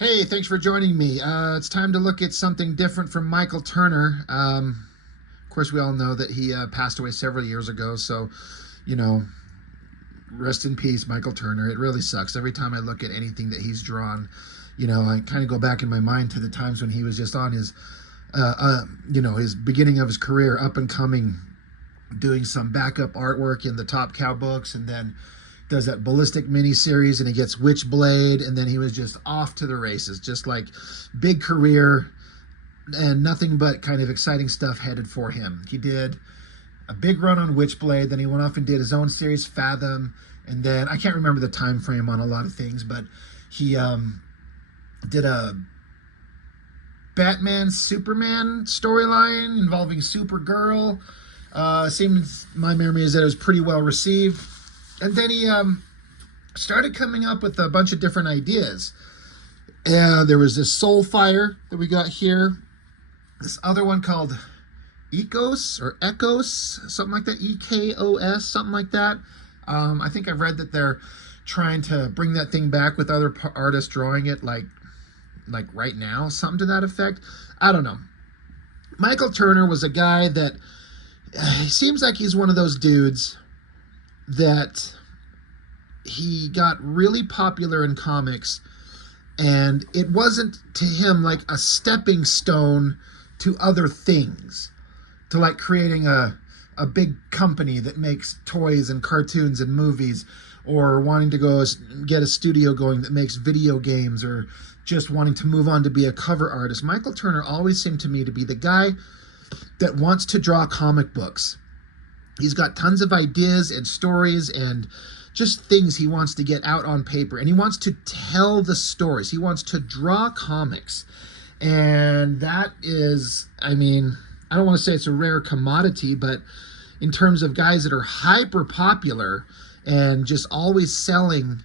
Hey, thanks for joining me. It's time to look at something different from Michael Turner. Of course, we all know that he passed away several years ago, so, you know, rest in peace, Michael Turner. It really sucks. Every time I look at anything that he's drawn, I kind of go back in my mind to the times when he was just on his, his beginning of his career, up and coming, doing some backup artwork in the Top Cow books, and then does that ballistic mini series, and he gets Witchblade, and then he was just off to the races, just like big career and nothing but kind of exciting stuff headed for him. He did a big run on Witchblade, then he went off and did his own series, Fathom, and then I can't remember the time frame on a lot of things, but he did a Batman Superman storyline involving Supergirl. Seems my memory is that it was pretty well received. And then he started coming up with a bunch of different ideas. There was this Soulfire that we got here. This other one called Ecos or Ecos, something like that. EKOS, something like that. I think I've read that they're trying to bring that thing back with other artists drawing it like right now, something to that effect. I don't know. Michael Turner was a guy that seems like he's one of those dudes that he got really popular in comics, and it wasn't to him like a stepping stone to other things, to like creating a big company that makes toys and cartoons and movies, or wanting to go get a studio going that makes video games, or just wanting to move on to be a cover artist. Michael Turner always seemed to me to be the guy that wants to draw comic books. He's got tons of ideas and stories and just things he wants to get out on paper. And he wants to tell the stories. He wants to draw comics. And that is, I don't want to say it's a rare commodity, but in terms of guys that are hyper popular and just always selling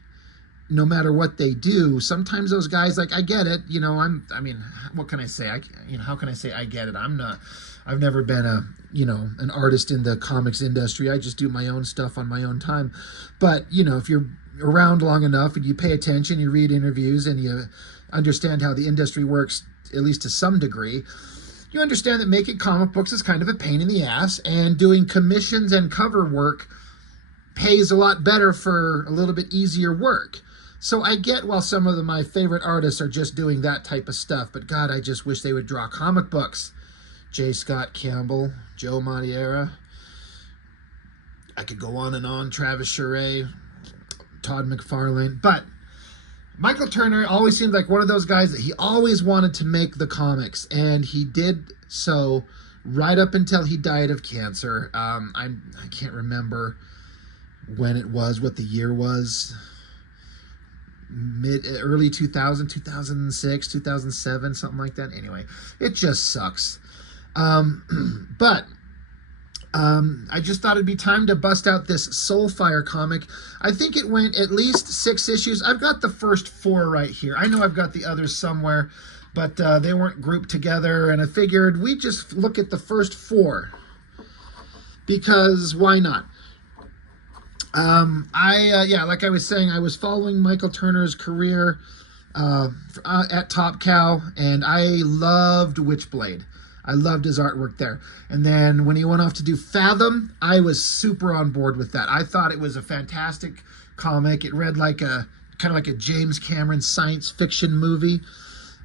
no matter what they do, sometimes those guys, like, I get it, what can I say? How can I say I get it? I've never been an artist in the comics industry. I just do my own stuff on my own time. But, if you're around long enough and you pay attention, you read interviews, and you understand how the industry works, at least to some degree, you understand that making comic books is kind of a pain in the ass, and doing commissions and cover work pays a lot better for a little bit easier work. So I get while some of my favorite artists are just doing that type of stuff, but God, I just wish they would draw comic books. J. Scott Campbell, Joe Madureira. I could go on and on. Travis Charest, Todd McFarlane. But Michael Turner always seemed like one of those guys that he always wanted to make the comics, and he did so right up until he died of cancer. I can't remember when it was, what the year was. Early 2000, 2006, 2007, something like that. Anyway, it just sucks. But I just thought it'd be time to bust out this Soulfire comic. I think it went at least 6 issues. I've got the first 4 right here. I know I've got the others somewhere, but they weren't grouped together, and I figured we just look at the first 4, because why not? Like I was saying, I was following Michael Turner's career at Top Cow, and I loved Witchblade. I loved his artwork there. And then when he went off to do Fathom, I was super on board with that. I thought it was a fantastic comic. It read like kind of like a James Cameron science fiction movie.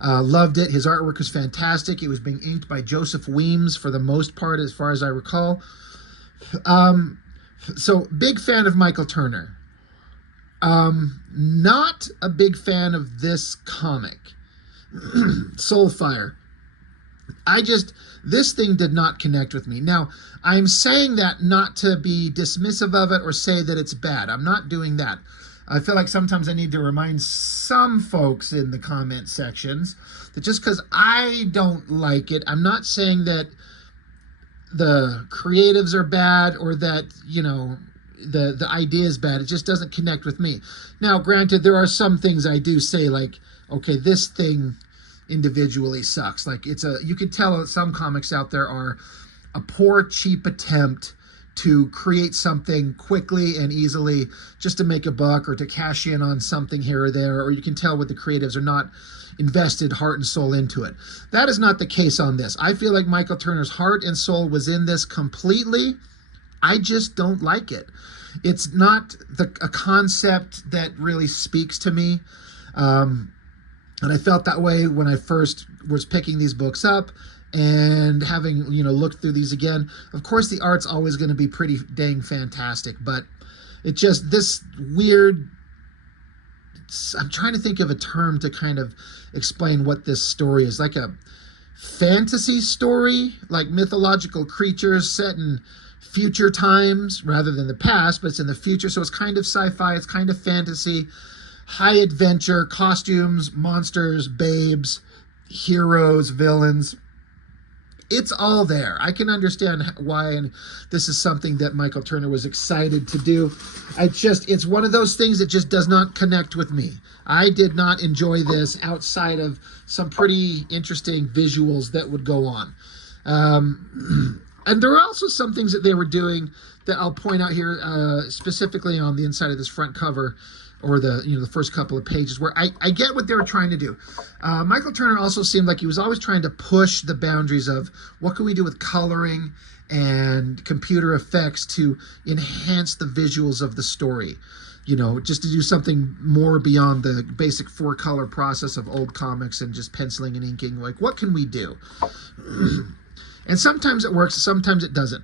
Loved it. His artwork was fantastic. It was being inked by Joseph Weems for the most part, as far as I recall. So big fan of Michael Turner. Not a big fan of this comic, Soulfire. This thing did not connect with me. Now, I'm saying that not to be dismissive of it or say that it's bad. I'm not doing that. I feel like sometimes I need to remind some folks in the comment sections that just because I don't like it, I'm not saying that the creatives are bad or that, the idea is bad. It just doesn't connect with me. Now, granted, there are some things I do say, like, okay, this thing individually sucks. Like, you could tell that some comics out there are a poor, cheap attempt to create something quickly and easily just to make a buck or to cash in on something here or there, or you can tell what the creatives are not invested heart and soul into it. That is not the case on this. I feel like Michael Turner's heart and soul was in this completely. I just don't like it. It's not a concept that really speaks to me. And I felt that way when I first was picking these books up and having, looked through these again. Of course, the art's always going to be pretty dang fantastic, but it just, this weird, I'm trying to think of a term to kind of explain what this story is. Like a fantasy story, like mythological creatures set in future times rather than the past, but it's in the future. So it's kind of sci-fi, it's kind of fantasy, high adventure, costumes, monsters, babes, heroes, villains. It's all there. I can understand why, and this is something that Michael Turner was excited to do. It's one of those things that just does not connect with me. I did not enjoy this outside of some pretty interesting visuals that would go on. And there are also some things that they were doing that I'll point out here, specifically on the inside of this front cover, or the first couple of pages, where I get what they were trying to do. Michael Turner also seemed like he was always trying to push the boundaries of what can we do with coloring and computer effects to enhance the visuals of the story. Just to do something more beyond the basic 4-color process of old comics and just penciling and inking. Like, what can we do? And sometimes it works, sometimes it doesn't.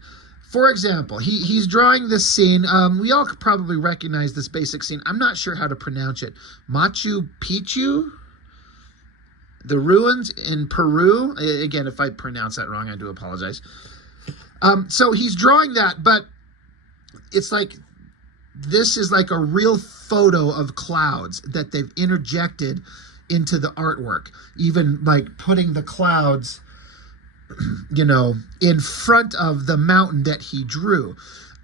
For example, he's drawing this scene. We all could probably recognize this basic scene. I'm not sure how to pronounce it. Machu Picchu? The ruins in Peru? Again, if I pronounce that wrong, I do apologize. So he's drawing that, but it's like, this is like a real photo of clouds that they've interjected into the artwork. Even like putting the clouds in front of the mountain that he drew.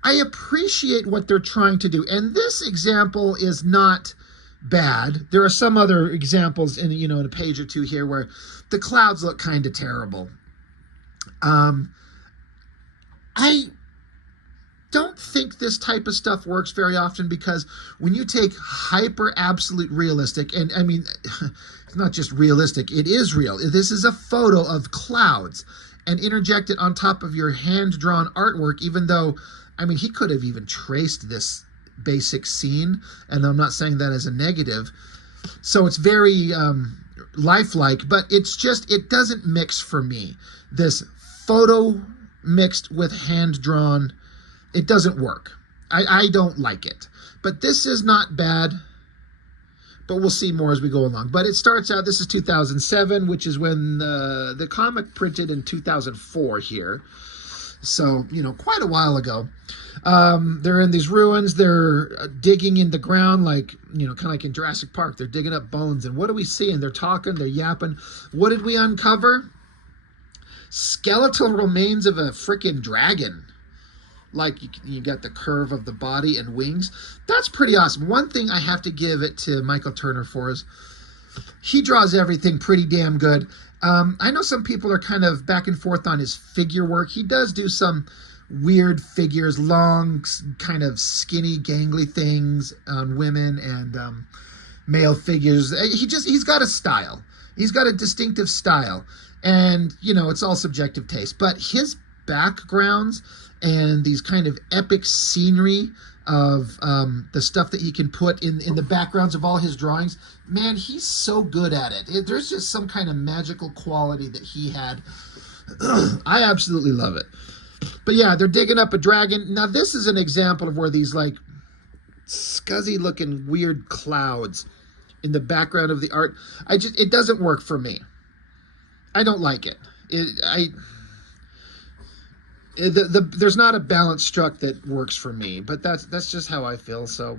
I appreciate what they're trying to do. And this example is not bad. There are some other examples in a page or two here where the clouds look kind of terrible. I don't think this type of stuff works very often, because when you take hyper absolute realistic, and I mean, it's not just realistic, it is real. This is a photo of clouds, and interject it on top of your hand-drawn artwork, even though, I mean, he could have even traced this basic scene, and I'm not saying that as a negative. So it's very lifelike, but it's just, it doesn't mix for me. This photo mixed with hand-drawn, it doesn't work. I don't like it. But this is not bad, but we'll see more as we go along. But it starts out, this is 2007, which is when the comic printed in 2004 here. So, quite a while ago. They're in these ruins. They're digging in the ground like, kind of like in Jurassic Park. They're digging up bones. And what do we see? And they're talking, they're yapping. What did we uncover? Skeletal remains of a freaking dragon. Like, you got the curve of the body and wings. That's pretty awesome. One thing I have to give it to Michael Turner for is he draws everything pretty damn good. I know some people are kind of back and forth on his figure work. He does do some weird figures, long, kind of skinny, gangly things on women and male figures. He's got a style. He's got a distinctive style. And, it's all subjective taste. But his backgrounds and these kind of epic scenery of the stuff that he can put in the backgrounds of all his drawings, man, he's so good at it. There's just some kind of magical quality that he had. I absolutely love it. But yeah, they're digging up a dragon. Now, this is an example of where these like scuzzy looking weird clouds in the background of the art, it doesn't work for me. I don't like it. There's not a balance struck that works for me, but that's just how I feel. So,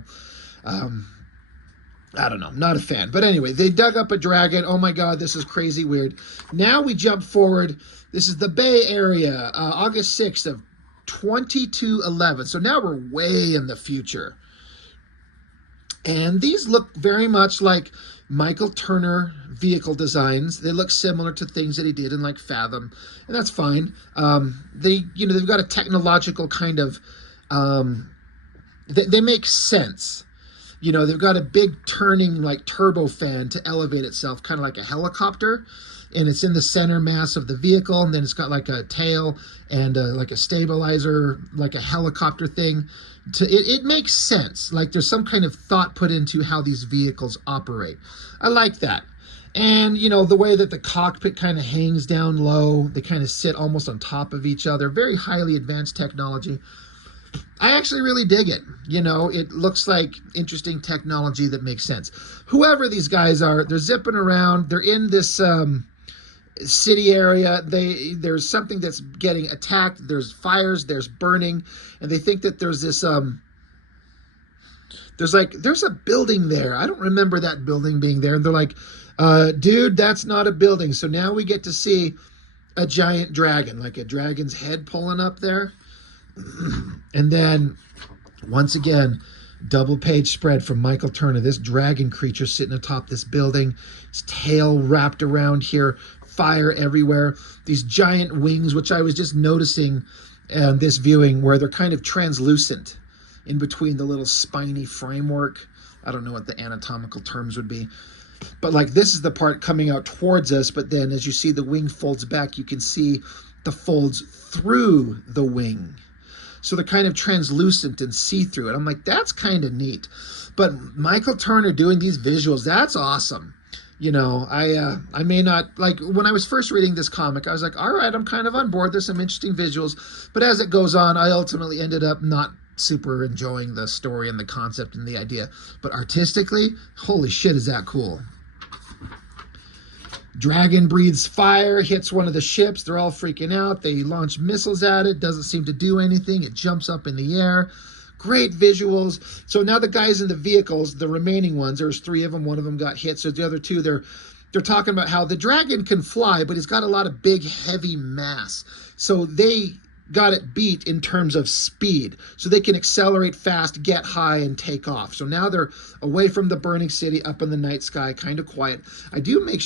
I don't know, not a fan. But anyway, they dug up a dragon. Oh my God, this is crazy weird. Now we jump forward. This is the Bay Area, August 6th of 2211. So now we're way in the future. And these look very much like Michael Turner vehicle designs. They look similar to things that he did in like Fathom, and that's fine. They've got a technological kind of They make sense. You know, they've got a big turning like turbofan to elevate itself, kind of like a helicopter, and it's in the center mass of the vehicle, and then it's got like a tail and like a stabilizer, like a helicopter thing. It makes sense. Like there's some kind of thought put into how these vehicles operate. I like that. And, you know, the way that the cockpit kind of hangs down low, they kind of sit almost on top of each other, very highly advanced technology. I actually really dig it. You know, it looks like interesting technology that makes sense. Whoever these guys are, they're zipping around. They're in this city area. There's something that's getting attacked. There's fires. There's burning. And they think that there's this... there's a building there. I don't remember that building being there. And they're like, dude, that's not a building. So now we get to see a giant dragon, like a dragon's head pulling up there. And then, once again, double page spread from Michael Turner. This dragon creature sitting atop this building, its tail wrapped around here, fire everywhere. These giant wings, which I was just noticing this viewing, where they're kind of translucent in between the little spiny framework. I don't know what the anatomical terms would be. But like this is the part coming out towards us, but then as you see the wing folds back, you can see the folds through the wing. So they're kind of translucent and see-through. And I'm like, that's kind of neat. But Michael Turner doing these visuals, that's awesome. You know, I may not, like, when I was first reading this comic, I was like, all right, I'm kind of on board. There's some interesting visuals. But as it goes on, I ultimately ended up not super enjoying the story and the concept and the idea. But artistically, holy shit, is that cool. Dragon breathes fire, hits one of the ships. They're all freaking out. They launch missiles at it. Doesn't seem to do anything. It jumps up in the air. Great visuals. So now the guys in the vehicles, the remaining ones, there's 3 of them. One of them got hit. So the other 2, they're talking about how the dragon can fly, but he's got a lot of big, heavy mass. So they got it beat in terms of speed. So they can accelerate fast, get high, and take off. So now they're away from the burning city, up in the night sky, kind of quiet. I do need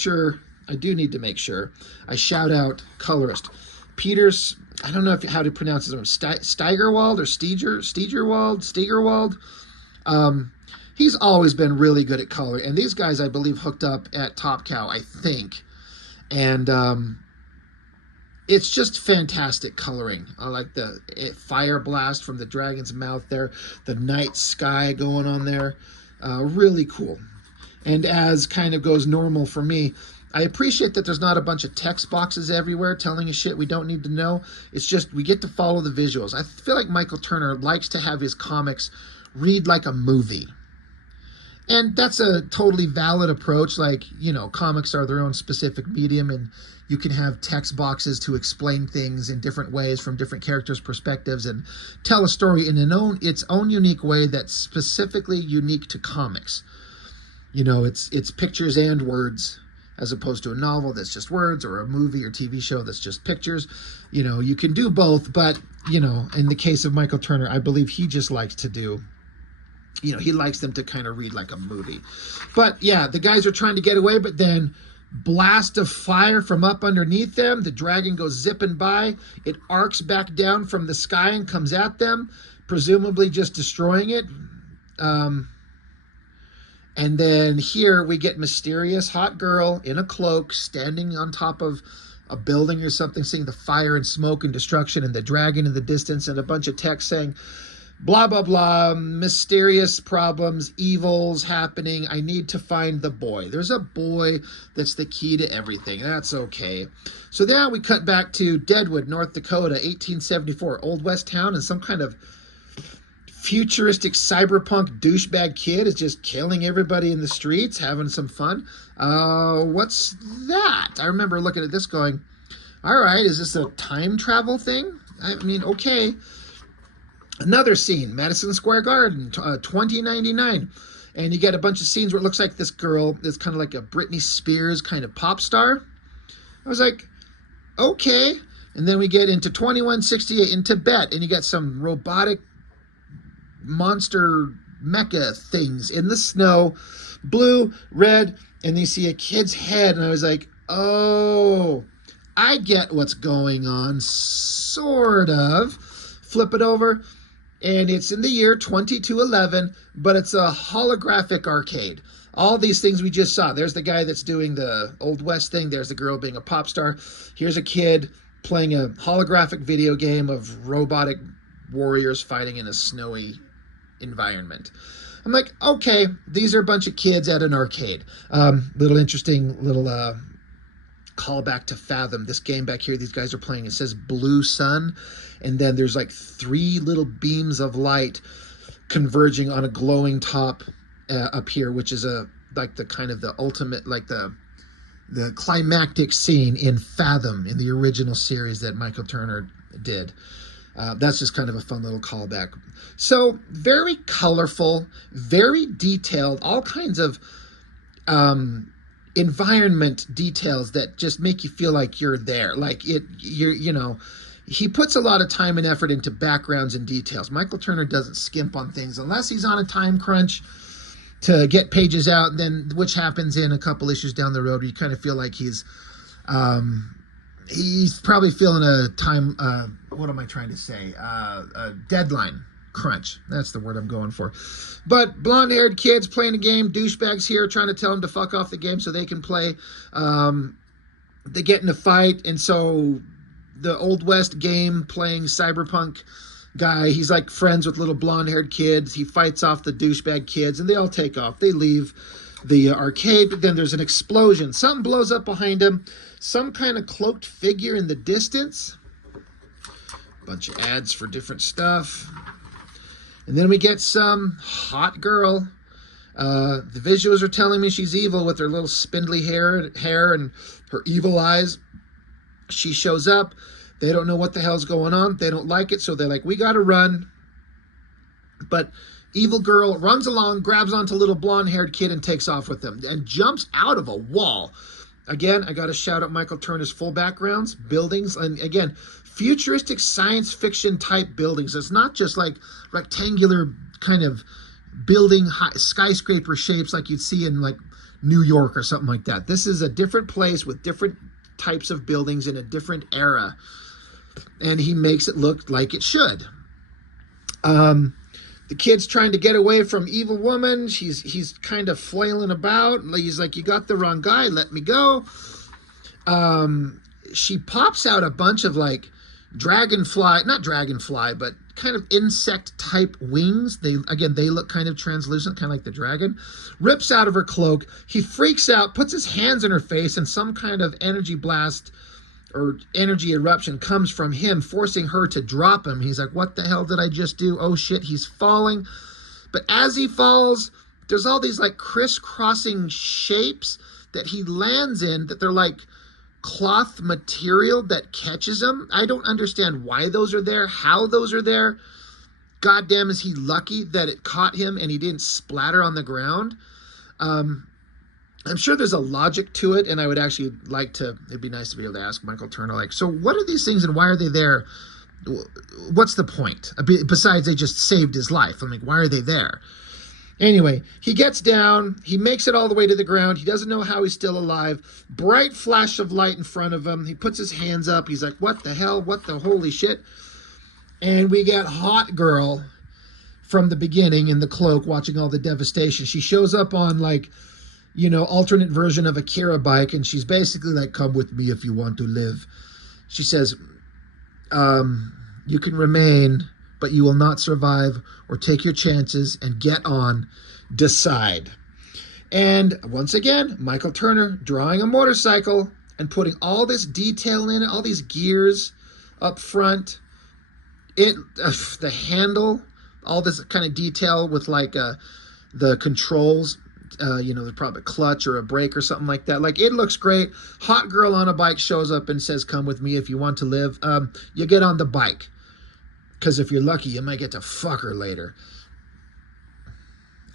to make sure I shout out colorist Peters. I don't know how to pronounce his name. Steigerwald or Stegerwald. He's always been really good at color, and these guys I believe hooked up at Top Cow, I think, and it's just fantastic coloring. I like the fire blast from the dragon's mouth there, the night sky going on there, really cool. And as kind of goes normal for me, I appreciate that there's not a bunch of text boxes everywhere telling us shit we don't need to know. It's just we get to follow the visuals. I feel like Michael Turner likes to have his comics read like a movie. And that's a totally valid approach. Like, you know, comics are their own specific medium, and you can have text boxes to explain things in different ways from different characters' perspectives and tell a story in its own unique way that's specifically unique to comics. You know, it's pictures and words, as opposed to a novel that's just words, or a movie or TV show that's just pictures. You know, you can do both, but, you know, in the case of Michael Turner, I believe he just likes to do, you know, he likes them to kind of read like a movie. But yeah, the guys are trying to get away, but then blast of fire from up underneath them. The dragon goes zipping by. It arcs back down from the sky and comes at them, presumably just destroying it. And then here we get mysterious hot girl in a cloak standing on top of a building or something, seeing the fire and smoke and destruction and the dragon in the distance, and a bunch of text saying, blah, blah, blah, mysterious problems, evils happening. I need to find the boy. There's a boy that's the key to everything. That's okay. So now we cut back to Deadwood, North Dakota, 1874, Old West town, and some kind of futuristic cyberpunk douchebag kid is just killing everybody in the streets, having some fun. What's that? I remember looking at this going, all right, is this a time travel thing? I mean, okay. Another scene, Madison Square Garden, 2099. And you get a bunch of scenes where it looks like this girl is kind of like a Britney Spears kind of pop star. I was like, okay. And then we get into 2168 in Tibet, and you got some robotic monster mecha things in the snow, blue, red, and you see a kid's head, and I was like, oh, I get what's going on, sort of. Flip it over, And it's in the year 2211, but it's a holographic arcade. All these things we just saw. There's the guy that's doing the Old West thing. There's the girl being a pop star. Here's a kid playing a holographic video game of robotic warriors fighting in a snowy environment. I'm like, okay, these are a bunch of kids at an arcade. Little interesting little callback to Fathom. This game back here, these guys are playing. It says Blue Sun, and then there's like 3 little beams of light converging on a glowing top up here, which is like the kind of the ultimate, like the climactic scene in Fathom in the original series that Michael Turner did. That's just kind of a fun little callback. So very colorful, very detailed, all kinds of environment details that just make you feel like you're there. Like he puts a lot of time and effort into backgrounds and details. Michael Turner doesn't skimp on things unless he's on a time crunch to get pages out, then which happens in a couple issues down the road. You kind of feel like he's probably feeling a time, what am I trying to say? A deadline crunch. That's the word I'm going for. But blonde-haired kids playing a game, douchebags here trying to tell them to fuck off the game so they can play. They get in a fight, and so the Old West game playing cyberpunk guy, he's like friends with little blonde-haired kids. He fights off the douchebag kids, and they all take off. They leave the arcade, but then there's an explosion. Something blows up behind him. Some kind of cloaked figure in the distance. Bunch of ads for different stuff. And then we get some hot girl. The visuals are telling me she's evil with her little spindly hair and her evil eyes. She shows up. They don't know what the hell's going on. They don't like it, so they're like, we gotta run. But evil girl runs along, grabs onto little blonde-haired kid and takes off with them and jumps out of a wall. Again, I got to shout out Michael Turner's full backgrounds, buildings, and again, futuristic science fiction type buildings. It's not just like rectangular kind of building skyscraper shapes like you'd see in like New York or something like that. This is a different place with different types of buildings in a different era, and he makes it look like it should. The kid's trying to get away from evil woman. He's kind of flailing about. He's like, you got the wrong guy. Let me go. She pops out a bunch of like not dragonfly, but kind of insect type wings. They look kind of translucent, kind of like the dragon. Rips out of her cloak. He freaks out, puts his hands in her face, and some kind of energy blast or energy eruption comes from him, forcing her to drop him. He's like, what the hell did I just do? Oh shit, he's falling. But as he falls, there's all these like crisscrossing shapes that he lands in that they're like cloth material that catches him. I don't understand why those are there, how those are there. God damn, is he lucky that it caught him and he didn't splatter on the ground. I'm sure there's a logic to it, and I would actually it'd be nice to be able to ask Michael Turner, like, so what are these things and why are they there? What's the point? Besides, they just saved his life. I'm like, why are they there? Anyway, he gets down. He makes it all the way to the ground. He doesn't know how he's still alive. Bright flash of light in front of him. He puts his hands up. He's like, what the hell? What the holy shit? And we get Hot Girl from the beginning in the cloak watching all the devastation. She shows up on alternate version of a Kira bike, and she's basically like, come with me if you want to live. She says, you can remain, but you will not survive, or take your chances and get on, decide. And once again, Michael Turner drawing a motorcycle and putting all this detail in it, all these gears up front, the handle, all this kind of detail with the controls. There's probably a clutch or a brake or something like that. Like, it looks great. Hot girl on a bike shows up and says, come with me if you want to live. You get on the bike, because if you're lucky, you might get to fuck her later.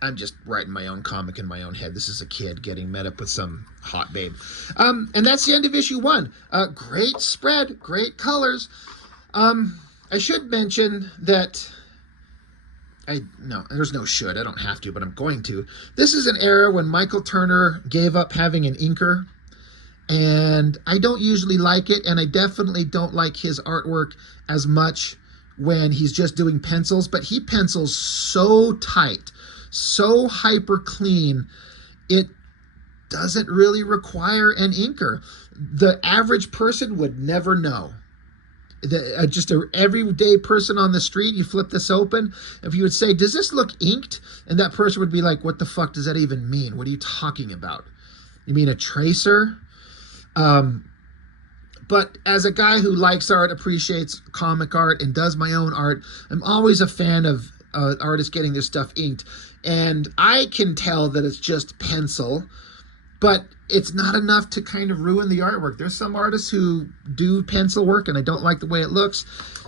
I'm just writing my own comic in my own head. This is a kid getting met up with some hot babe. And that's the end of issue 1. Great spread, great colors. I should mention that there's no should. I don't have to, but I'm going to. This is an era when Michael Turner gave up having an inker, and I don't usually like it, and I definitely don't like his artwork as much when he's just doing pencils, but he pencils so tight, so hyper clean, it doesn't really require an inker. The average person would never know. Just an everyday person on the street, you flip this open, if you would say, does this look inked? And that person would be like, what the fuck does that even mean? What are you talking about? You mean a tracer? But as a guy who likes art, appreciates comic art, and does my own art, I'm always a fan of artists getting their stuff inked. And I can tell that it's just pencil, but it's not enough to kind of ruin the artwork. There's some artists who do pencil work, and I don't like the way it looks.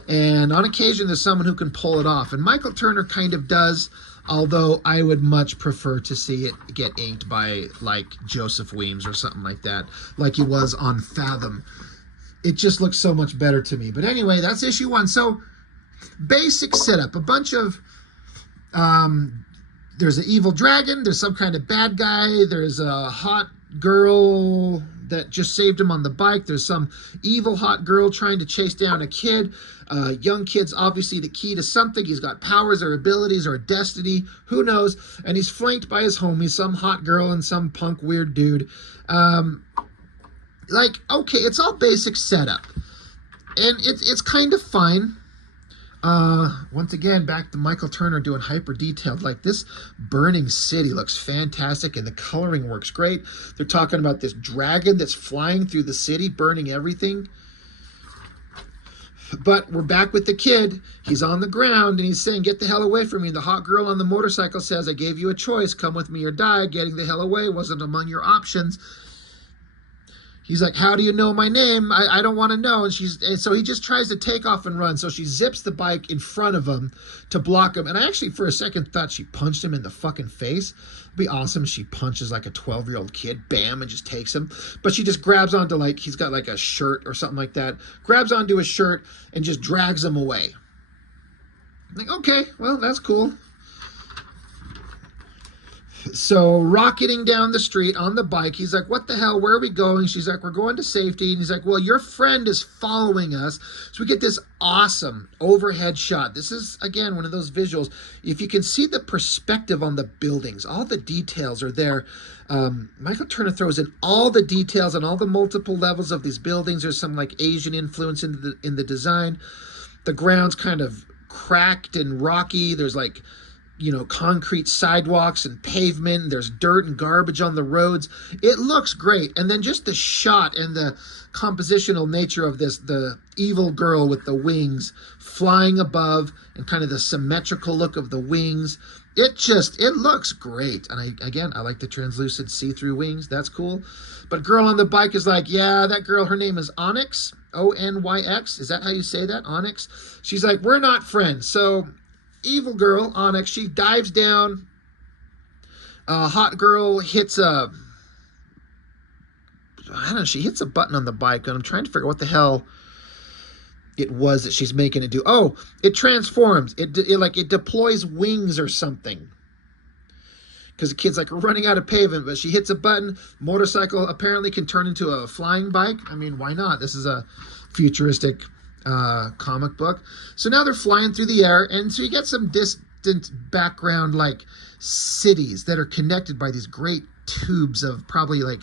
And on occasion, there's someone who can pull it off. And Michael Turner kind of does, although I would much prefer to see it get inked by, like, Joseph Weems or something like that, like he was on Fathom. It just looks so much better to me. But anyway, that's issue 1. So, basic setup. A bunch of... there's an evil dragon. There's some kind of bad guy. There's a hot girl that just saved him on the bike. There's some evil hot girl trying to chase down a kid. Young kid's obviously the key to something. He's got powers or abilities or destiny. Who knows? And he's flanked by his homies, some hot girl and some punk weird dude. Like, okay, it's all basic setup. And it's kind of fine. Once again, back to Michael Turner doing hyper detailed. Like, this burning city looks fantastic and the coloring works great. They're talking about this dragon that's flying through the city, burning everything. But we're back with the kid. He's on the ground and he's saying, get the hell away from me. The hot girl on the motorcycle says, I gave you a choice. Come with me or die. Getting the hell away wasn't among your options. He's like, how do you know my name? I don't want to know. And so he just tries to take off and run. So she zips the bike in front of him to block him. And I actually, for a second, thought she punched him in the fucking face. It'd be awesome if she punches like a 12-year-old kid, bam, and just takes him. But she just grabs onto, like, he's got like a shirt or something like that. Grabs onto his shirt and just drags him away. I'm like, okay, well, that's cool. So, rocketing down the street on the bike, he's like, what the hell, where are we going? She's like, we're going to safety. And he's like, well, your friend is following us. So we get this awesome overhead shot. This is, again, one of those visuals. If you can see the perspective on the buildings, all the details are there. Michael Turner throws in all the details on all the multiple levels of these buildings. There's some, like, Asian influence in the design. The ground's kind of cracked and rocky. There's, like, you know, concrete sidewalks and pavement. There's dirt and garbage on the roads. It looks great. And then just the shot and the compositional nature of this, the evil girl with the wings flying above and kind of the symmetrical look of the wings. It looks great. And I like the translucent see-through wings. That's cool. But girl on the bike is like, yeah, that girl, her name is Onyx, O-N-Y-X. Is that how you say that? Onyx? She's like, we're not friends. So evil girl, Onyx, she dives down. Hot girl hits she hits a button on the bike, and I'm trying to figure out what the hell it was that she's making it do. Oh, it transforms. It deploys wings or something. Because the kid's like running out of pavement, but she hits a button. Motorcycle apparently can turn into a flying bike. I mean, why not? This is a futuristic comic book. So now they're flying through the air, and so you get some distant background, like cities that are connected by these great tubes of probably like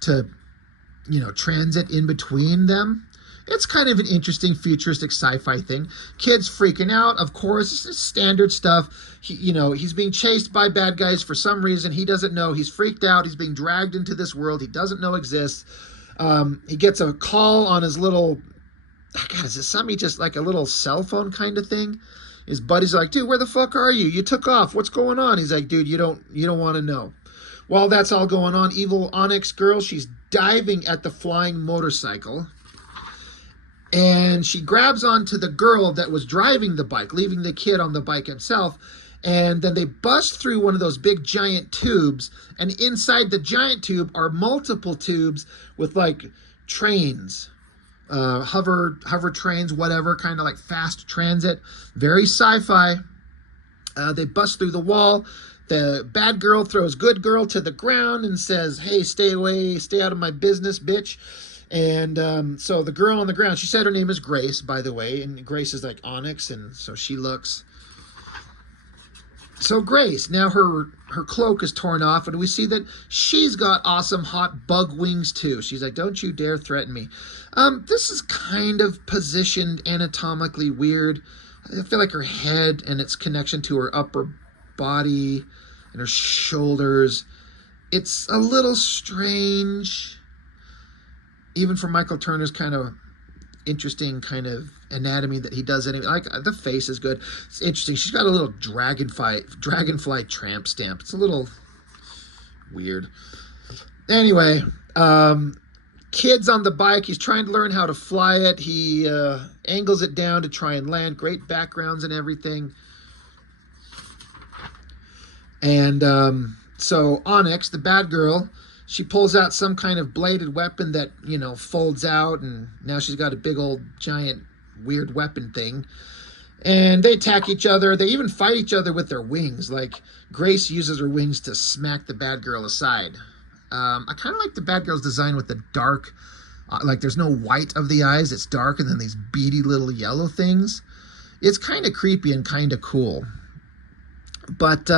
to, you know, transit in between them. It's kind of an interesting futuristic sci-fi thing. Kids freaking out, of course. It's just standard stuff. He's being chased by bad guys for some reason. He doesn't know. He's freaked out. He's being dragged into this world he doesn't know exists. He gets a call on his little, God, is this something just like a little cell phone kind of thing? His buddies are like, dude, where the fuck are you? You took off. What's going on? He's like, dude, you don't want to know. While that's all going on, evil Onyx girl, she's diving at the flying motorcycle. And she grabs onto the girl that was driving the bike, leaving the kid on the bike himself. And then they bust through one of those big giant tubes. And inside the giant tube are multiple tubes with like trains, hover trains, whatever, kind of like fast transit. Very sci-fi. They bust through the wall. The bad girl throws good girl to the ground and says, hey, stay away, stay out of my business, bitch. And so the girl on the ground, she said her name is Grace, by the way, and Grace is like onyx, and so she looks. So Grace, now her cloak is torn off, and we see that she's got awesome hot bug wings too. She's like, "Don't you dare threaten me." This is kind of positioned anatomically weird. I feel like her head and its connection to her upper body and her shoulders, it's a little strange. Even for Michael Turner's kind of interesting kind of anatomy that he does anyway. Like the face is good. It's interesting. She's got a little dragonfly tramp stamp. It's a little weird. Anyway, kid's on the bike. He's trying to learn how to fly it. He angles it down to try and land. Great backgrounds and everything. And so Onyx, the bad girl, she pulls out some kind of bladed weapon that, you know, folds out, and now she's got a big old giant weird weapon thing. And they attack each other. They even fight each other with their wings. Like, Grace uses her wings to smack the bad girl aside. I kind of like the bad girl's design with the dark, like there's no white of the eyes. It's dark, and then these beady little yellow things. It's kind of creepy and kind of cool. But,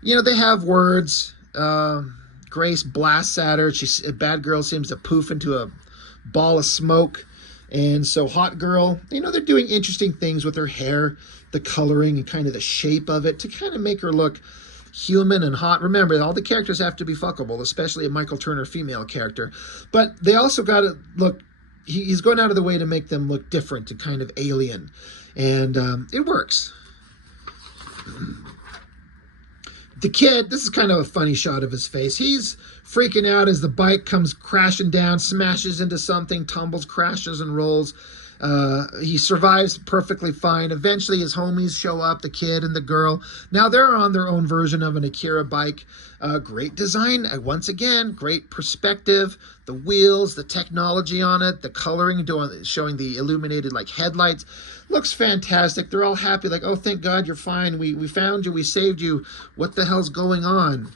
you know, they have words. Grace blasts at her. A bad girl seems to poof into a ball of smoke. And so hot girl, you know, they're doing interesting things with her hair, the coloring and kind of the shape of it to kind of make her look human and hot. Remember, all the characters have to be fuckable, especially a Michael Turner female character. But they also got to look, he's going out of the way to make them look different and kind of alien. And it works. The kid, this is kind of a funny shot of his face. He's freaking out as the bike comes crashing down, smashes into something, tumbles, crashes, and rolls. He survives perfectly fine. Eventually, his homies show up, the kid and the girl. Now, they're on their own version of an Akira bike. Great design. Once again, great perspective. The wheels, the technology on it, the coloring, showing the illuminated like headlights. Looks fantastic. They're all happy, like, "Oh, thank God you're fine. We found you. We saved you. What the hell's going on?"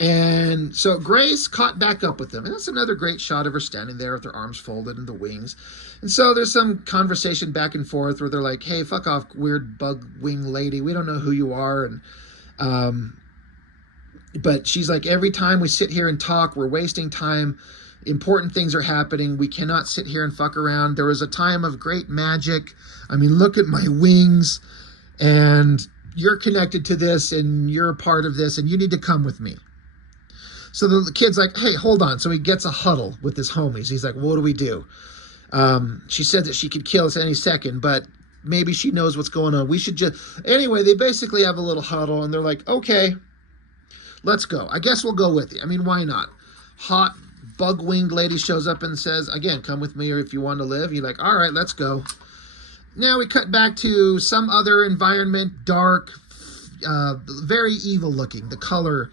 And so Grace caught back up with them. And that's another great shot of her standing there with her arms folded and the wings. And so there's some conversation back and forth where they're like, "Hey, fuck off, weird bug wing lady. We don't know who you are." And but she's like, "Every time we sit here and talk, we're wasting time. Important things are happening. We cannot sit here and fuck around. There was a time of great magic. I mean, look at my wings. And you're connected to this, and you're a part of this, and you need to come with me." So the kid's like, "Hey, hold on." So he gets a huddle with his homies. He's like, "What do we do?" She said that she could kill us any second, but maybe she knows what's going on. We should just... Anyway, they basically have a little huddle, and they're like, "Okay, let's go. I guess we'll go with you. I mean, why not?" Hot bug-winged lady shows up and says, again, "Come with me, or if you want to live." You're like, "All right, let's go." Now we cut back to some other environment, dark, very evil looking. The color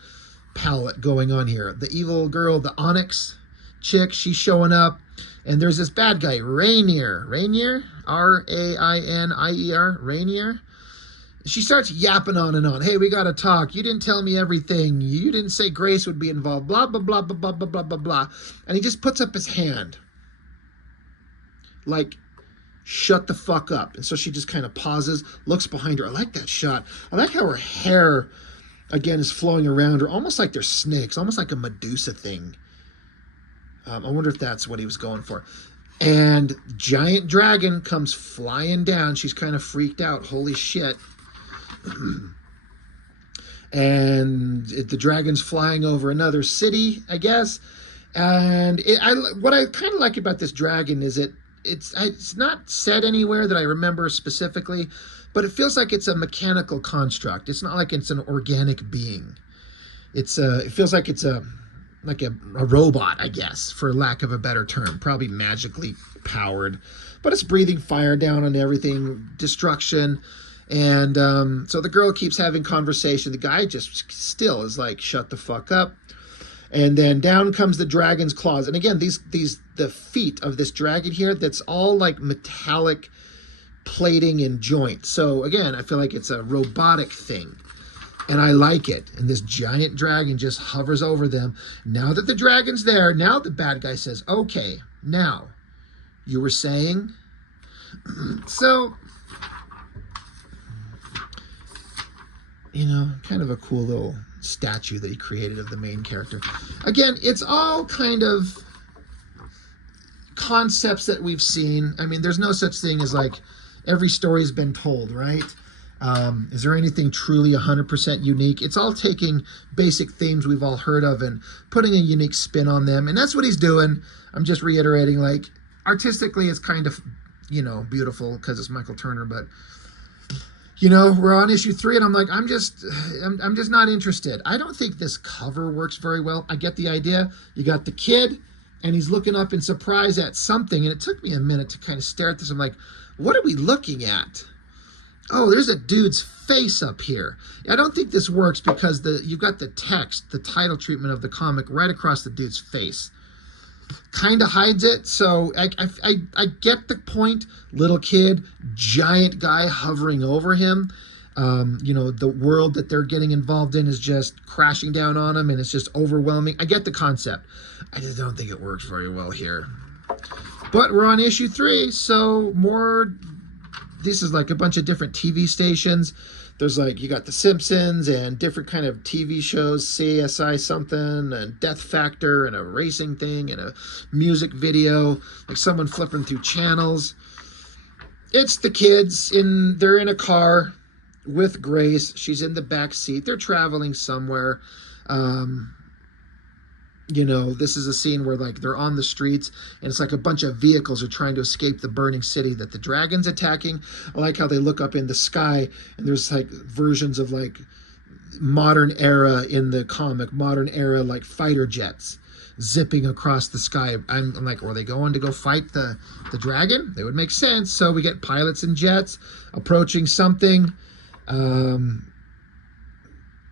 palette going on here. The evil girl, the Onyx chick, she's showing up. And there's this bad guy, Rainier, R-A-I-N-I-E-R, Rainier. She starts yapping on and on. "Hey, we got to talk. You didn't tell me everything. You didn't say Grace would be involved. Blah, blah, blah, blah, blah, blah, blah, blah, blah." And he just puts up his hand. Like, shut the fuck up. And so she just kind of pauses, looks behind her. I like that shot. I like how her hair, again, is flowing around her, almost like they're snakes, almost like a Medusa thing. I wonder if that's what he was going for. And giant dragon comes flying down. She's kind of freaked out. Holy shit. And the dragon's flying over another city, I guess. And what I kind of like about this dragon is it's not said anywhere that I remember specifically, but it feels like it's a mechanical construct. It's not like it's an organic being. It feels like it's a robot, I guess, for lack of a better term, probably magically powered, but it's breathing fire down on everything, destruction. And so the girl keeps having conversation. The guy just still is like, "Shut the fuck up." And then down comes the dragon's claws. And again, the feet of this dragon here, that's all like metallic plating and joints. So again, I feel like it's a robotic thing. And I like it. And this giant dragon just hovers over them. Now that the dragon's there, now the bad guy says, okay, now, you were saying? So, you know, kind of a cool little statue that he created of the main character. Again, it's all kind of concepts that we've seen. I mean, there's no such thing as like every story's been told, right? Is there anything truly 100% unique? It's all taking basic themes we've all heard of and putting a unique spin on them. And that's what he's doing. I'm just reiterating, like, artistically, it's kind of, you know, beautiful because it's Michael Turner. But, you know, we're on issue 3 and I'm like, I'm just not interested. I don't think this cover works very well. I get the idea. You got the kid and he's looking up in surprise at something. And it took me a minute to kind of stare at this. I'm like, what are we looking at? Oh, there's a dude's face up here. I don't think this works because you've got the text, the title treatment of the comic right across the dude's face. Kind of hides it, so I get the point. Little kid, giant guy hovering over him. You know, the world that they're getting involved in is just crashing down on him, and it's just overwhelming. I get the concept. I just don't think it works very well here. But we're on issue 3, so more... This is like a bunch of different TV stations. There's like, you got The Simpsons and different kind of TV shows, CSI something, and Death Factor, and a racing thing, and a music video, like someone flipping through channels. It's the kids, they're in a car with Grace. She's in the back seat. They're traveling somewhere. You know, this is a scene where like they're on the streets and it's like a bunch of vehicles are trying to escape the burning city that the dragon's attacking. I like how they look up in the sky and there's like versions of like modern era in the comic, modern era like fighter jets zipping across the sky. I'm like, were they going to go fight the dragon? They would make sense. So we get pilots and jets approaching something. You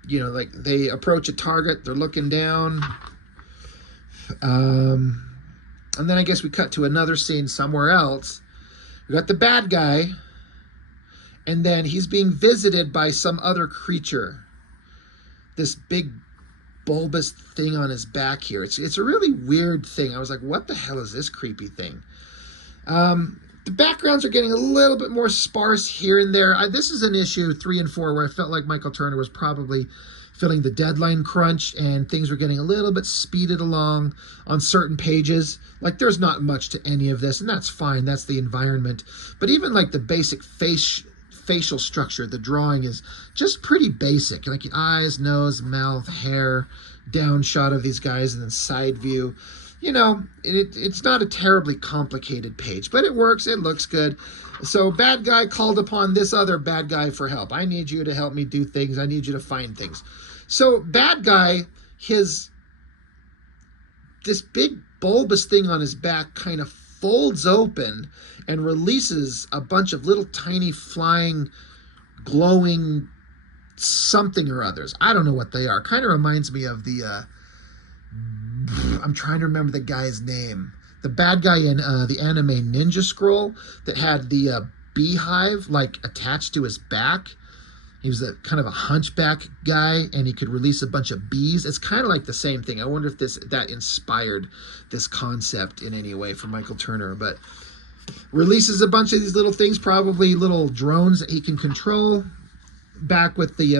know, like they approach a target, they're looking down. And then I guess we cut to another scene somewhere else. We got the bad guy, and then he's being visited by some other creature. This big bulbous thing on his back here. It's a really weird thing. I was like, what the hell is this creepy thing? The backgrounds are getting a little bit more sparse here and there. This is an issue 3 and 4 where I felt like Michael Turner was probably feeling the deadline crunch and things were getting a little bit speeded along on certain pages. Like there's not much to any of this, and that's fine. That's the environment. But even like the basic facial structure, the drawing is just pretty basic. Like eyes, nose, mouth, hair, down shot of these guys, and then side view. You know, it's not a terribly complicated page, but it works. It looks good. So bad guy called upon this other bad guy for help. I need you to help me do things. I need you to find things. So bad guy, this big bulbous thing on his back kind of folds open and releases a bunch of little tiny flying, glowing something or others. I don't know what they are. Kind of reminds me of I'm trying to remember the guy's name. The bad guy in the anime Ninja Scroll that had the beehive like attached to his back. He was kind of a hunchback guy, and he could release a bunch of bees. It's kind of like the same thing. I wonder if that inspired this concept in any way for Michael Turner. But releases a bunch of these little things, probably little drones that he can control. Back with the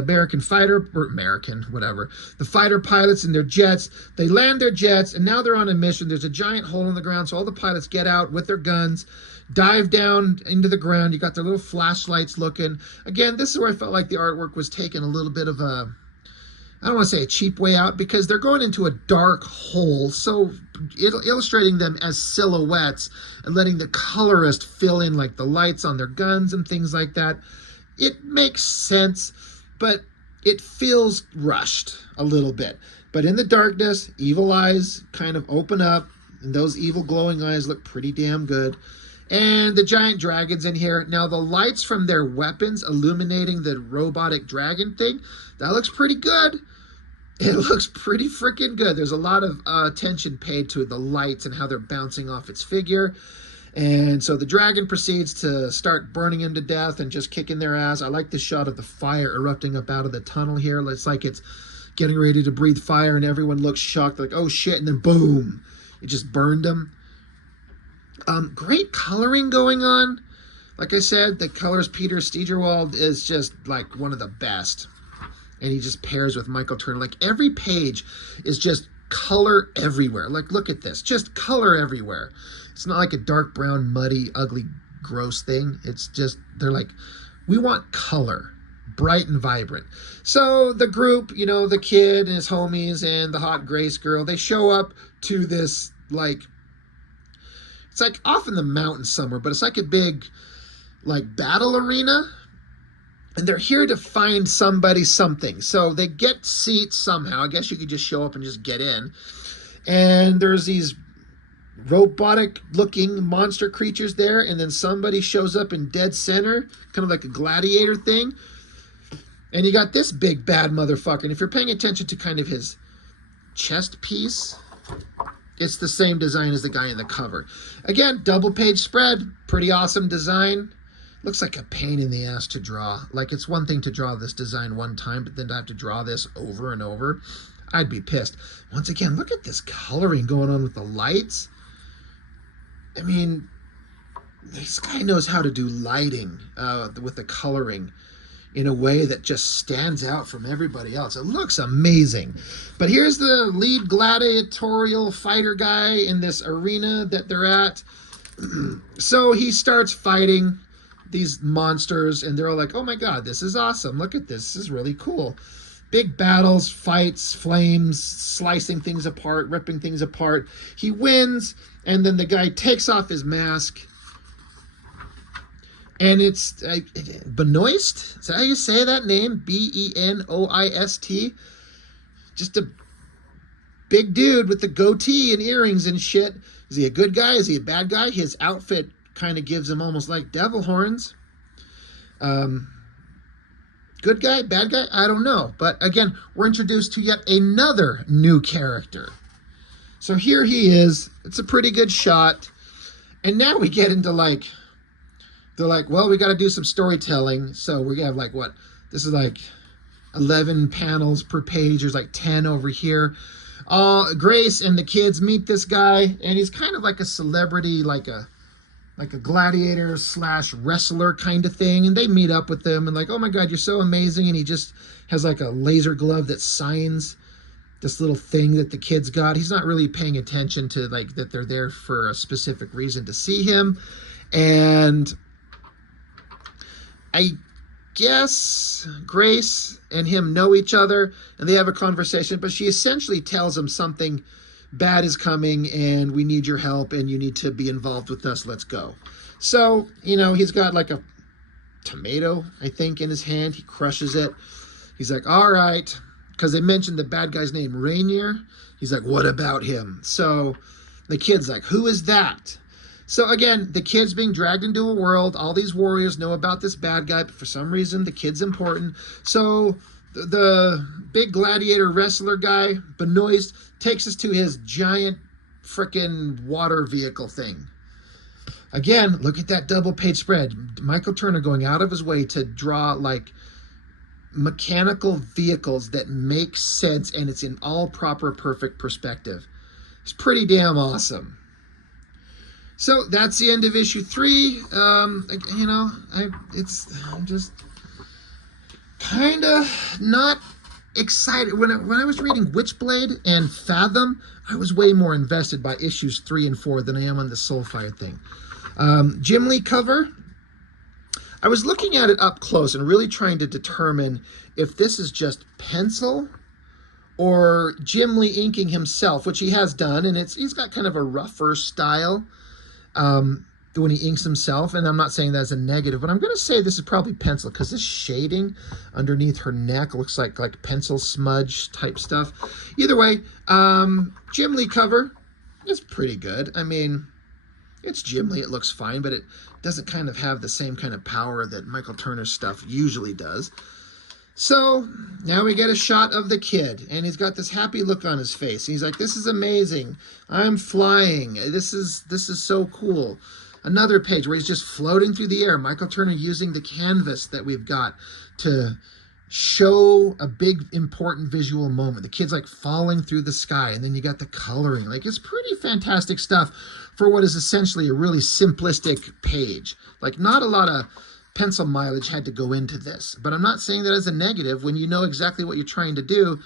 the fighter pilots and their jets. They land their jets, and now they're on a mission. There's a giant hole in the ground, so all the pilots get out with their guns, dive down into the ground. You got their little flashlights looking. Again, this is where I felt like the artwork was taking a little bit of a, I don't want to say a cheap way out, because they're going into a dark hole, so illustrating them as silhouettes and letting the colorist fill in like the lights on their guns and things like that. It makes sense, but it feels rushed a little bit. But in the darkness, evil eyes kind of open up, and those evil glowing eyes look pretty damn good. And the giant dragons in here. Now, the lights from their weapons illuminating the robotic dragon thing, that looks pretty good. It looks pretty freaking good. There's a lot of attention paid to the lights and how they're bouncing off its figure. And so the dragon proceeds to start burning him to death and just kicking their ass. I like the shot of the fire erupting up out of the tunnel here. It's like it's getting ready to breathe fire, and everyone looks shocked, like, oh shit, and then boom, it just burned them. Great coloring going on. Like I said, the colors Peter Steigerwald is just like one of the best. And he just pairs with Michael Turner. Like every page is just color everywhere. Like, look at this, just color everywhere. It's not like a dark brown, muddy, ugly, gross thing. It's just, they're like, we want color, bright and vibrant. So the group, you know, the kid and his homies and the hot Grace girl, they show up to this, like, it's like off in the mountains somewhere, but it's like a big, like, battle arena. And they're here to find somebody something. So they get seats somehow. I guess you could just show up and just get in. And there's these robotic-looking monster creatures there. And then somebody shows up in dead center, kind of like a gladiator thing. And you got this big bad motherfucker. And if you're paying attention to kind of his chest piece, it's the same design as the guy in the cover. Again, double-page spread. Pretty awesome design. Looks like a pain in the ass to draw. Like, it's one thing to draw this design one time, but then to have to draw this over and over, I'd be pissed. Once again, look at this coloring going on with the lights. I mean, this guy knows how to do lighting with the coloring in a way that just stands out from everybody else. It looks amazing. But here's the lead gladiatorial fighter guy in this arena that they're at. So he starts fighting these monsters, and they're all like, oh my god, this is awesome, look at this, this is really cool. Big battles, fights, flames, slicing things apart, ripping things apart. He wins, and then the guy takes off his mask, and it's Benoist, is that how you say that name? Benoist. Just a big dude with the goatee and earrings and shit. Is he a good guy? Is he a bad guy? His outfit kind of gives him almost like devil horns. Good guy, bad guy, I don't know. But again, we're introduced to yet another new character. So here he is. It's a pretty good shot. And now we get into like, they're like, well, we got to do some storytelling. So we have like, what? This is like 11 panels per page. There's like 10 over here. Grace and the kids meet this guy, and he's kind of like a celebrity, like a gladiator / wrestler kind of thing. And they meet up with them and like, oh my god, you're so amazing. And he just has like a laser glove that signs this little thing that the kids got. He's not really paying attention to like that they're there for a specific reason to see him. And I guess Grace and him know each other, and they have a conversation, but she essentially tells him something bad is coming, and we need your help, and you need to be involved with us. Let's go. So, you know, he's got like a tomato, I think, in his hand. He crushes it. He's like, all right, because they mentioned the bad guy's name, Rainier. He's like, what about him? So the kid's like, who is that? So again, the kid's being dragged into a world. All these warriors know about this bad guy, but for some reason, the kid's important. So the big gladiator wrestler guy, Benoist, takes us to his giant frickin' water vehicle thing. Again, look at that double page spread. Michael Turner going out of his way to draw like mechanical vehicles that make sense, and it's in all proper, perfect perspective. It's pretty damn awesome. So that's the end of issue 3. You know, I'm just kind of not excited. When I was reading Witchblade and Fathom, I was way more invested by issues 3 and 4 than I am on the Soulfire thing. Jim Lee cover. I was looking at it up close and really trying to determine if this is just pencil or Jim Lee inking himself, which he has done, and he's got kind of a rougher style when he inks himself, and I'm not saying that as a negative, but I'm going to say this is probably pencil, because this shading underneath her neck looks like pencil smudge type stuff. Either way, Jim Lee cover is pretty good. I mean, it's Jim Lee, it looks fine, but it doesn't kind of have the same kind of power that Michael Turner's stuff usually does. So now we get a shot of the kid, and he's got this happy look on his face. He's like, this is amazing. I'm flying. This is so cool. Another page where he's just floating through the air. Michael Turner using the canvas that we've got to show a big important visual moment. The kid's like falling through the sky, and then you got the coloring. Like, it's pretty fantastic stuff for what is essentially a really simplistic page. Like, not a lot of pencil mileage had to go into this, but I'm not saying that as a negative. When you know exactly what you're trying to do,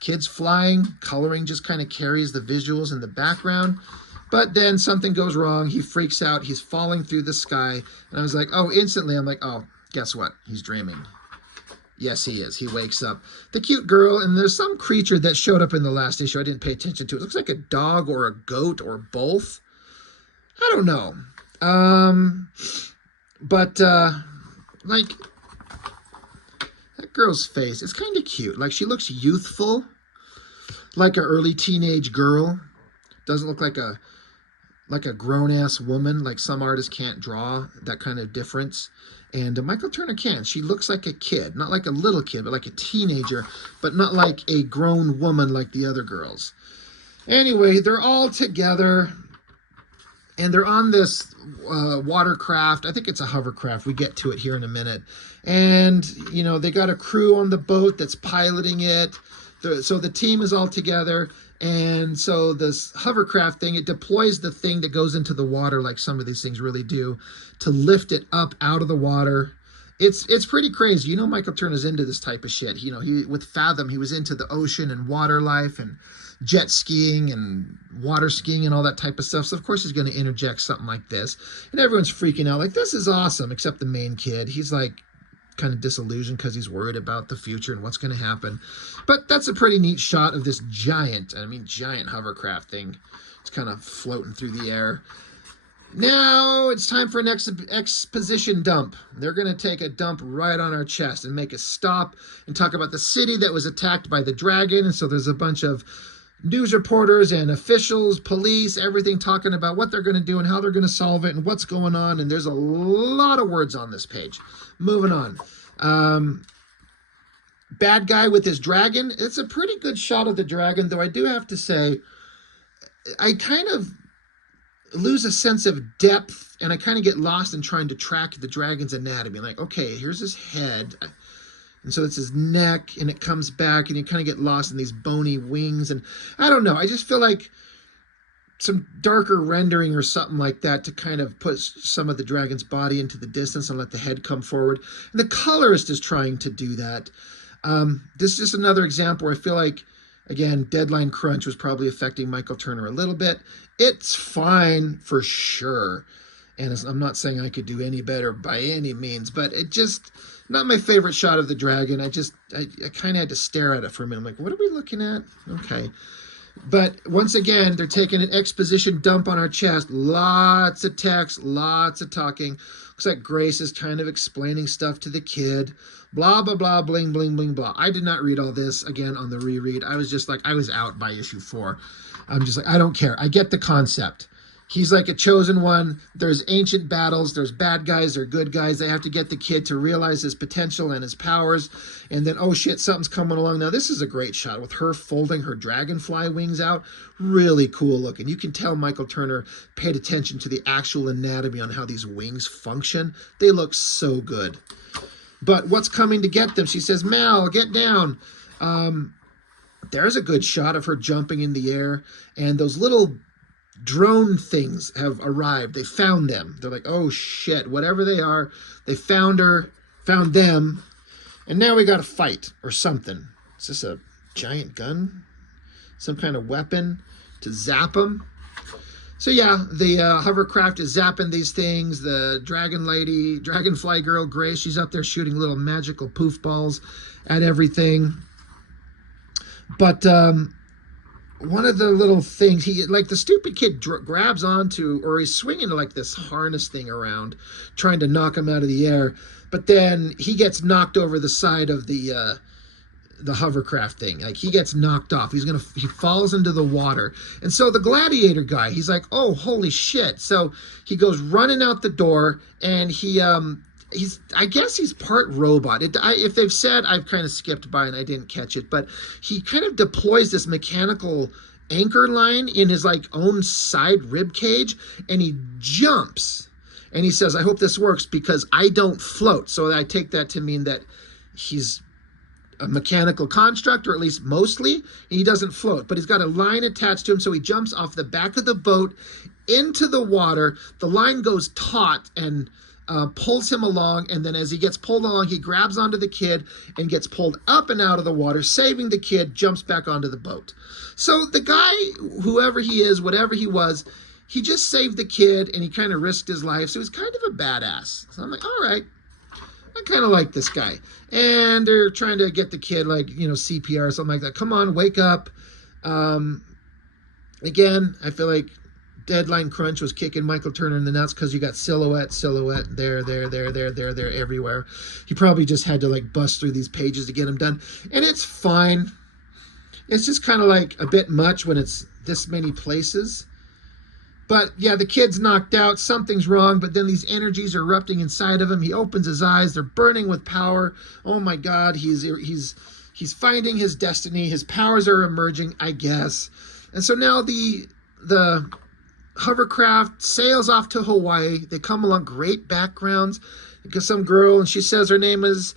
kids flying, coloring just kind of carries the visuals in the background. But then something goes wrong. He freaks out. He's falling through the sky. And I was like, oh, instantly I'm like, oh, guess what? He's dreaming. Yes, he is. He wakes up. The cute girl, and there's some creature that showed up in the last issue I didn't pay attention to. It looks like a dog or a goat or both. I don't know. Like, that girl's face, it's kind of cute. Like, she looks youthful, like an early teenage girl. Doesn't look like a grown-ass woman. Like, some artists can't draw that kind of difference. And Michael Turner can. She looks like a kid. Not like a little kid, but like a teenager. But not like a grown woman like the other girls. Anyway, they're all together. And they're on this watercraft. I think it's a hovercraft. We get to it here in a minute. And, you know, they got a crew on the boat that's piloting it. So the team is all together. And so this hovercraft thing, it deploys the thing that goes into the water, like some of these things really do, to lift it up out of the water. It's pretty crazy. You know, Michael Turner's into this type of shit. You know, with Fathom, he was into the ocean and water life and jet skiing and water skiing and all that type of stuff. So of course he's going to interject something like this. And everyone's freaking out like, this is awesome, except the main kid. He's like kind of disillusioned because he's worried about the future and what's going to happen. But that's a pretty neat shot of this giant hovercraft thing. It's kind of floating through the air. Now it's time for an exposition dump. They're going to take a dump right on our chest and make a stop and talk about the city that was attacked by the dragon. And so there's a bunch of news reporters and officials, police, everything talking about what they're going to do and how they're going to solve it and what's going on. And there's a lot of words on this page. Moving on. Bad guy with his dragon. It's a pretty good shot of the dragon, though I do have to say, I kind of lose a sense of depth and I kind of get lost in trying to track the dragon's anatomy. Like, okay, here's his head. And so it's his neck, and it comes back, and you kind of get lost in these bony wings. And I don't know. I just feel like some darker rendering or something like that to kind of put some of the dragon's body into the distance and let the head come forward. And the colorist is trying to do that. This is just another example where I feel like, again, deadline crunch was probably affecting Michael Turner a little bit. It's fine for sure. And I'm not saying I could do any better by any means, but it just, not my favorite shot of the dragon. I kind of had to stare at it for a minute. I'm like, what are we looking at? Okay. But once again, they're taking an exposition dump on our chest. Lots of text, lots of talking. Looks like Grace is kind of explaining stuff to the kid. Blah, blah, blah, bling, bling, bling, blah. I did not read all this again on the reread. I was just like, I was out by issue 4. I'm just like, I don't care. I get the concept. He's like a chosen one. There's ancient battles. There's bad guys. There's good guys. They have to get the kid to realize his potential and his powers. And then, oh shit, something's coming along. Now, this is a great shot with her folding her dragonfly wings out. Really cool looking. You can tell Michael Turner paid attention to the actual anatomy on how these wings function. They look so good. But what's coming to get them? She says, Mal, get down. There's a good shot of her jumping in the air. And those little drone things have arrived. They found them. They're like, oh shit, whatever they are, they found her, found them, and now we got to fight or something. Is this a giant gun? Some kind of weapon to zap them? So yeah, the hovercraft is zapping these things. The dragon lady, dragonfly girl, Grace, she's up there shooting little magical poof balls at everything. But one of the little things, like the stupid kid grabs onto, or he's swinging like this harness thing around, trying to knock him out of the air. But then he gets knocked over the side of the hovercraft thing. Like, he gets knocked off. He falls into the water. And so the gladiator guy, he's like, oh, holy shit. So he goes running out the door, and I guess he's part robot. If they've said, I've kind of skipped by and I didn't catch it, but he kind of deploys this mechanical anchor line in his like own side rib cage, and he jumps And he says, I hope this works because I don't float. So I take that to mean that he's a mechanical construct, or at least mostly. He doesn't float, but he's got a line attached to him. So he jumps off the back of the boat into the water. The line goes taut and pulls him along, and then as he gets pulled along, he grabs onto the kid and gets pulled up and out of the water, saving the kid, jumps back onto the boat. So the guy, whoever he is, whatever he was, he just saved the kid, and he kind of risked his life, so he's kind of a badass. So I'm like, all right, I kind of like this guy. And they're trying to get the kid, like, CPR or something like that. Come on, wake up. Again, I feel like deadline crunch was kicking Michael Turner in the nuts because you got silhouette there, everywhere. He probably just had to like bust through these pages to get them done. And it's fine. It's just kind of like a bit much when it's this many places. But yeah, the kid's knocked out. Something's wrong, but then these energies are erupting inside of him. He opens his eyes. They're burning with power. Oh my God, he's finding his destiny. His powers are emerging, I guess. And so now the hovercraft sails off to Hawaii. They come along, great backgrounds. Because some girl, and she says her name is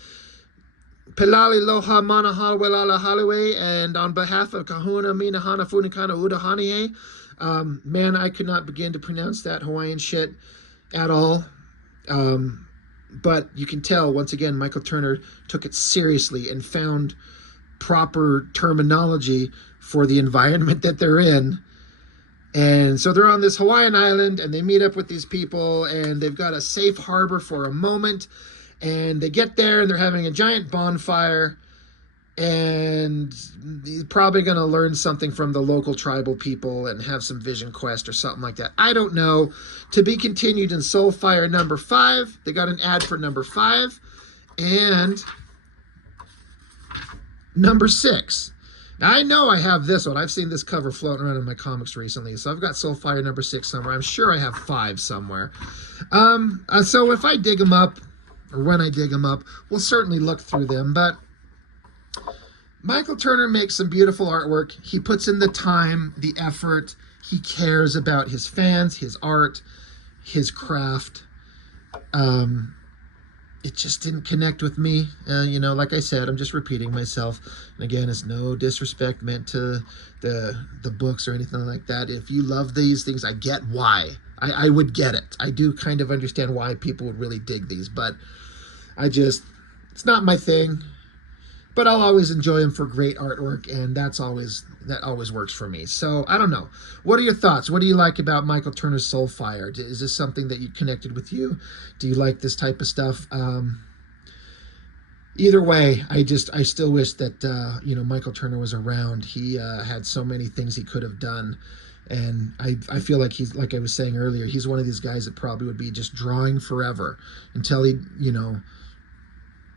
Pelali Loha Manahalwelala Haliwe, and on behalf of Kahuna Minahana Funikana Udahanie, man, I could not begin to pronounce that Hawaiian shit at all. But you can tell, once again, Michael Turner took it seriously and found proper terminology for the environment that they're in. And so they're on this Hawaiian island, and they meet up with these people, and they've got a safe harbor for a moment. And they get there, and they're having a giant bonfire, and you're probably going to learn something from the local tribal people and have some vision quest or something like that. I don't know. To be continued in Soulfire number 5. They got an ad for number 5. And number 6. Now, I know I have this one. I've seen this cover floating around in my comics recently. So I've got Soulfire number 6 somewhere. I'm sure I have 5 somewhere. So if I dig them up, or when I dig them up, we'll certainly look through them. But Michael Turner makes some beautiful artwork. He puts in the time, the effort. He cares about his fans, his art, his craft. It just didn't connect with me. Like I said, I'm just repeating myself. And again, it's no disrespect meant to the books or anything like that. If you love these things, I get why. I would get it. I do kind of understand why people would really dig these, but it's not my thing. But I'll always enjoy them for great artwork, and that always works for me. So I don't know. What are your thoughts? What do you like about Michael Turner's Soulfire? Is this something that you connected with you? Do you like this type of stuff? Either way, I still wish that Michael Turner was around. He had so many things he could have done. And I feel like he's, like I was saying earlier, he's one of these guys that probably would be just drawing forever until he,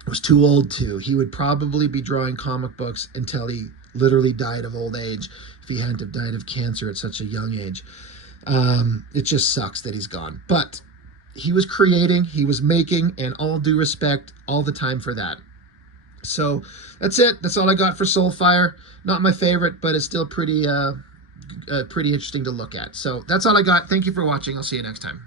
was too old to. He would probably be drawing comic books until he literally died of old age, if he hadn't have died of cancer at such a young age. It just sucks that he's gone. But he was creating, he was making, and all due respect, all the time for that. So that's it. That's all I got for Soulfire. Not my favorite, but it's still pretty interesting to look at. So that's all I got. Thank you for watching. I'll see you next time.